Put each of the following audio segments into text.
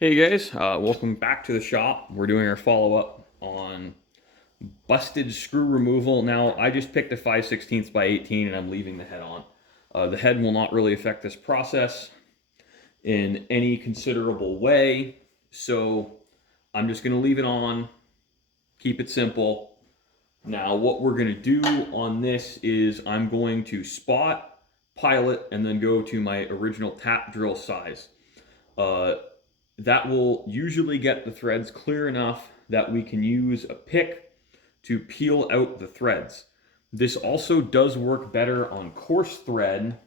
Hey guys, welcome back to the shop. We're doing our follow-up on busted screw removal. Now, I just picked a 5/16 by 18 and I'm leaving the head on. The head will not really affect this process in any considerable way, so I'm just going to leave it on, keep it simple. Now, what we're going to do on this is I'm going to spot, pilot, and then go to my original tap drill size. Uh, that will usually get the threads clear enough that we can use a pick to peel out the threads. This also does work better on coarse thread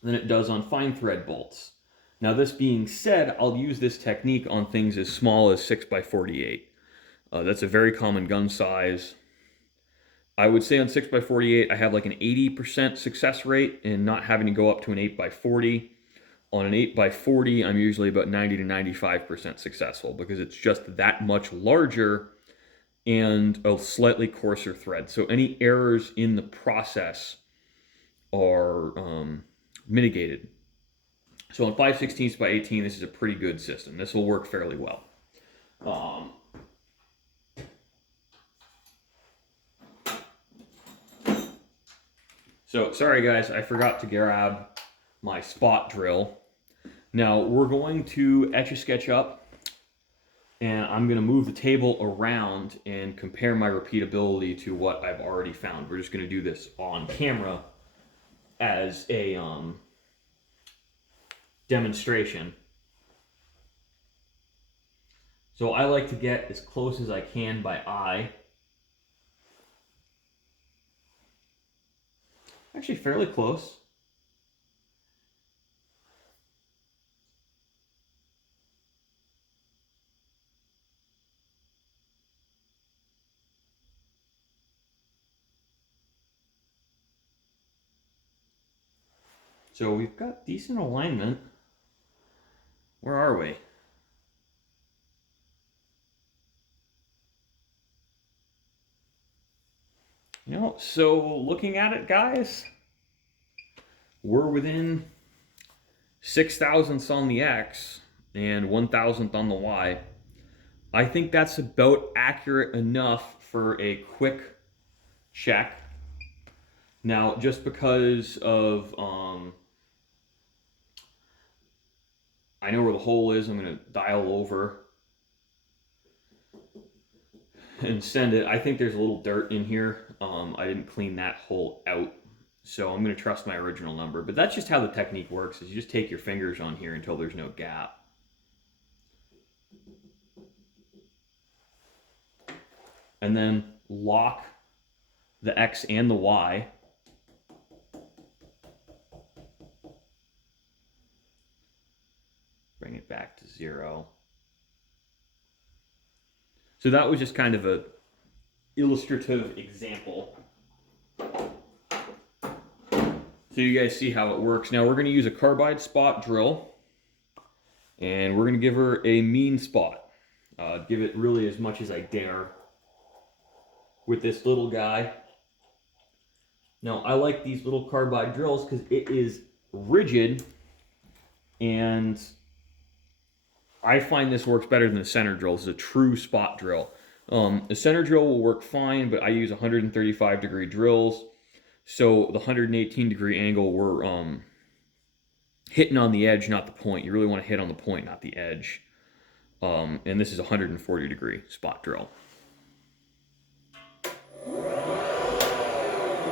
than it does on fine thread bolts. Now, this being said, I'll use this technique on things as small as 6x48. That's a very common gun size. I would say on 6x48, I have like an 80% success rate in not having to go up to an 8x40. On an 8x40, I'm usually about 90 to 95% successful because it's just that much larger and a slightly coarser thread. So any errors in the process are mitigated. So on 5/16 by 18, this is a pretty good system. This will work fairly well. Um, so sorry guys, I forgot to grab my spot drill. Now we're going to Etch-a-Sketch up, and I'm going to move the table around and compare my repeatability to what I've already found. We're just going to do this on camera as a demonstration. So I like to get as close as I can by eye. Actually, fairly close. So we've got decent alignment. Where are we? So looking at it, guys, we're within 6 thousandths on the X and 1,000th on the Y. I think that's about accurate enough for a quick check. Now, just because of I know where the hole is, I'm going to dial over and send it. I think there's a little dirt in here. I didn't clean that hole out, so I'm going to trust my original number. But that's just how the technique works: is you just take your fingers on here until there's no gap. And then lock the X and the Y. Bring it back to 0. So that was just kind of a illustrative example. So you guys see how it works. Now we're going to use a carbide spot drill, and we're going to give her a mean spot. Give it really as much as I dare with this little guy. Now I like these little carbide drills because it is rigid, and I find this works better than the center drill. This is a true spot drill. The center drill will work fine, but I use 135-degree drills. So the 118-degree angle, we're hitting on the edge, not the point. You really want to hit on the point, not the edge. And this is a 140-degree spot drill.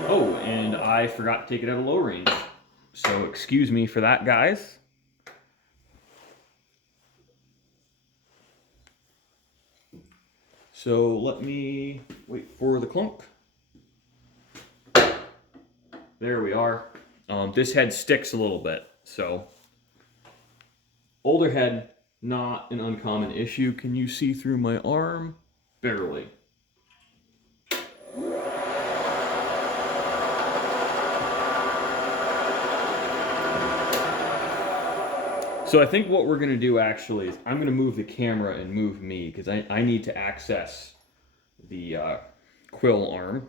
Oh, and I forgot to take it out of low range. So excuse me for that, guys. So let me wait for the clunk. There we are. This head sticks a little bit, so older head, not an uncommon issue. Can you see through my arm? Barely. So I think what we're going to do actually is I'm going to move the camera and move me because I need to access the quill arm.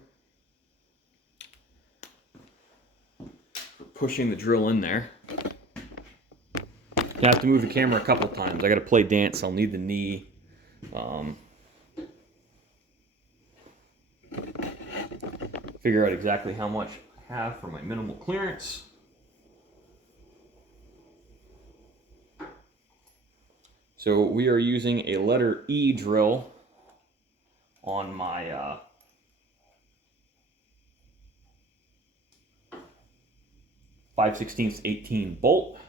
Pushing the drill in there. I have to move the camera a couple times. I got to play dance. I'll need the knee. Figure out exactly how much I have for my minimal clearance. So we are using a letter E drill on my 5/16 18 bolt.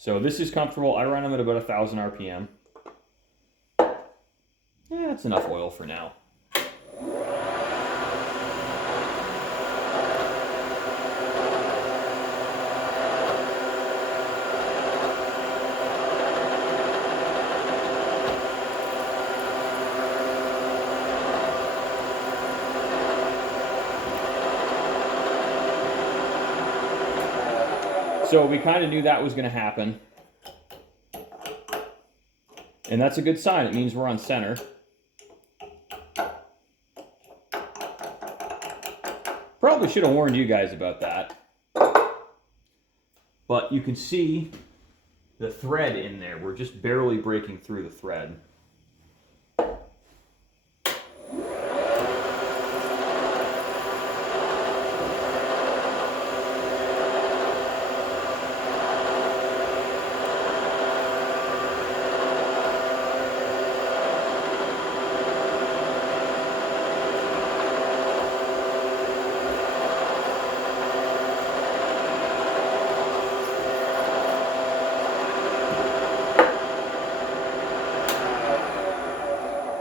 So this is comfortable. I run them at about 1,000 RPM. Yeah, that's enough oil for now. So we kind of knew that was going to happen. And that's a good sign. It means we're on center. Probably should have warned you guys about that. But you can see the thread in there. We're just barely breaking through the thread.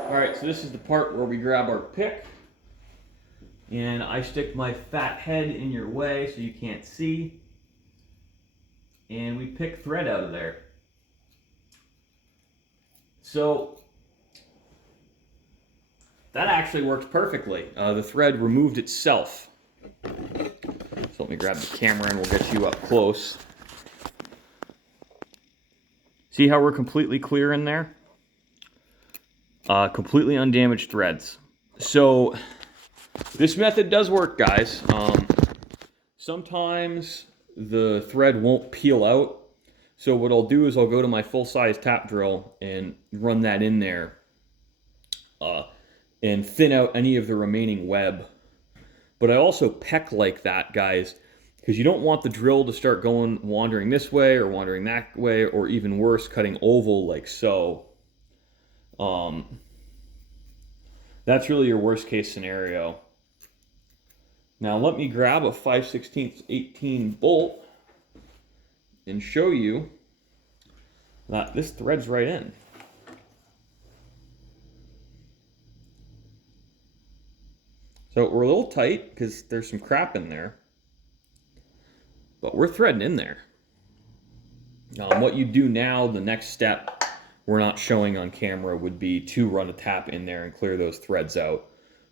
Alright, so this is the part where we grab our pick, and I stick my fat head in your way so you can't see, and we pick thread out of there. So that actually works perfectly. The thread removed itself. So let me grab the camera and we'll get you up close. See how we're completely clear in there? Completely undamaged threads. So this method does work, guys. Sometimes the thread won't peel out. So what I'll do is I'll go to my full-size tap drill and run that in there and thin out any of the remaining web. But I also peck like that, guys, because you don't want the drill to start wandering this way or wandering that way, or even worse, cutting oval like so. That's really your worst case scenario. Now let me grab a 5/16 18 bolt and show you that this threads right in. So we're a little tight because there's some crap in there, but we're threading in there. What you do now, the next step we're not showing on camera, would be to run a tap in there and clear those threads out.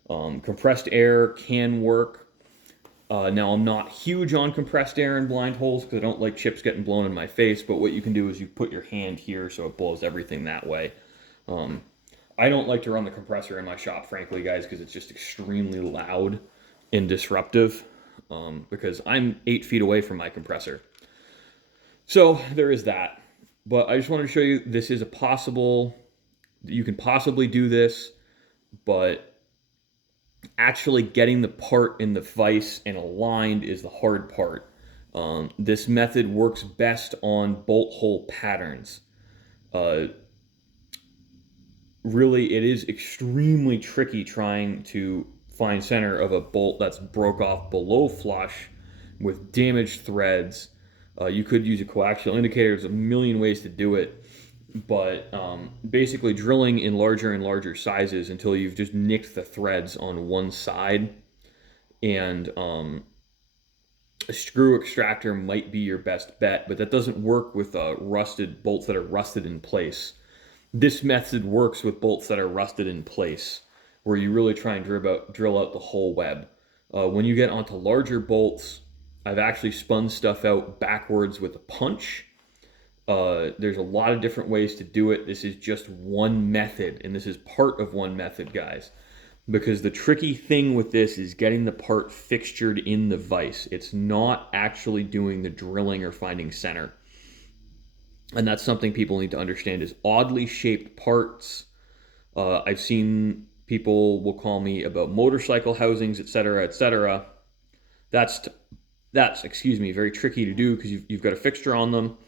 Compressed air can work. Now I'm not huge on compressed air in blind holes because I don't like chips getting blown in my face, but what you can do is you put your hand here so it blows everything that way. I don't like to run the compressor in my shop, frankly, guys, because it's just extremely loud and disruptive, because I'm 8 feet away from my compressor. So there is that. But I just wanted to show you this is you can possibly do this, but actually getting the part in the vise and aligned is the hard part. This method works best on bolt hole patterns. Really, it is extremely tricky trying to find center of a bolt that's broke off below flush with damaged threads. You could use a coaxial indicator. There's a million ways to do it, but basically drilling in larger and larger sizes until you've just nicked the threads on one side, and a screw extractor might be your best bet, but that doesn't work with rusted bolts that are rusted in place. This method works with bolts that are rusted in place, where you really try and drill out the whole web. When you get onto larger bolts, I've actually spun stuff out backwards with a punch. There's a lot of different ways to do it. This is just one method, and this is part of one method, guys. because the tricky thing with this is getting the part fixtured in the vise. It's not actually doing the drilling or finding center. And that's something people need to understand is oddly shaped parts. I've seen people will call me about motorcycle housings, etc., etc. That's excuse me, very tricky to do because you've got a fixture on them.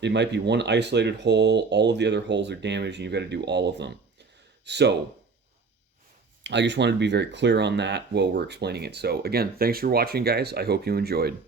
It might be one isolated hole, all of the other holes are damaged, and you've got to do all of them. So I just wanted to be very clear on that while we're explaining it. So again, thanks for watching, guys. I hope you enjoyed.